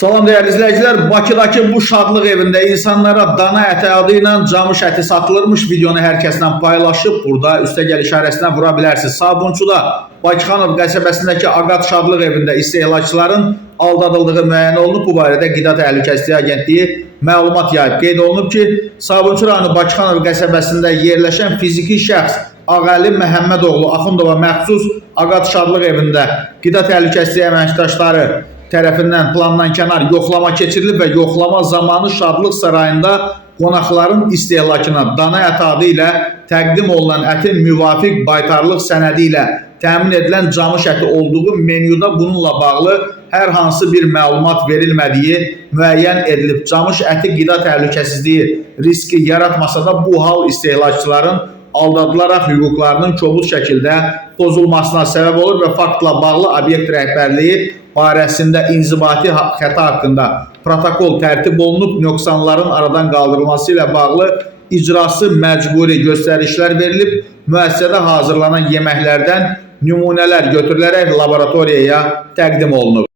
Salam değerli izleyiciler. Bakıdakı bu şadlıq evində insanlara dana əti adı ilə camış əti satılırmış. Videonu hər kəslə paylaşıb burada üstəgəl işarəsinə vura bilərsiniz. Sabunçuda Bakıxanov qəsəbəsindəki Aqat Şadlıq evində istehlakçıların aldadıldığı müəyyən olunub. Bu barədə Qida Təhlükəsizliyi Agentliyi məlumat yayıb. Qeyd olunub ki, Sabunçu rayonu Bakıxanov qəsəbəsində yerləşən fiziki şəxs Ağəli Məhəmmədoğlu Axundova məxsus Aqat Şadlıq evində Qida Təhlükəsizliyi əməkdaşları tərəfindən plandan kənar yoxlama keçirilib və yoxlama zamanı Şadlıq Sarayında qonaqların istehlakına dana əti adı ilə təqdim olunan ətin müvafiq baytarlıq sənədi ilə təmin edilən camış əti olduğu menyuda bununla bağlı hər hansı bir məlumat verilmədiyi müəyyən edilib. Camış əti qida təhlükəsizliyi riski yaratmasa da bu hal istehlakçıların aldadılaraq hüquqlarının kobud şəkildə pozulmasına səbəb olur və faktla bağlı obyekt rəhbərliyi barəsində inzibati xəta haqqında protokol tərtib olunub, nöqsanların aradan qaldırılması ilə bağlı icrası məcburi göstərişlər verilib, müəssisədə hazırlanan yeməklərdən nümunələr götürülərək laboratoriyaya təqdim olunub.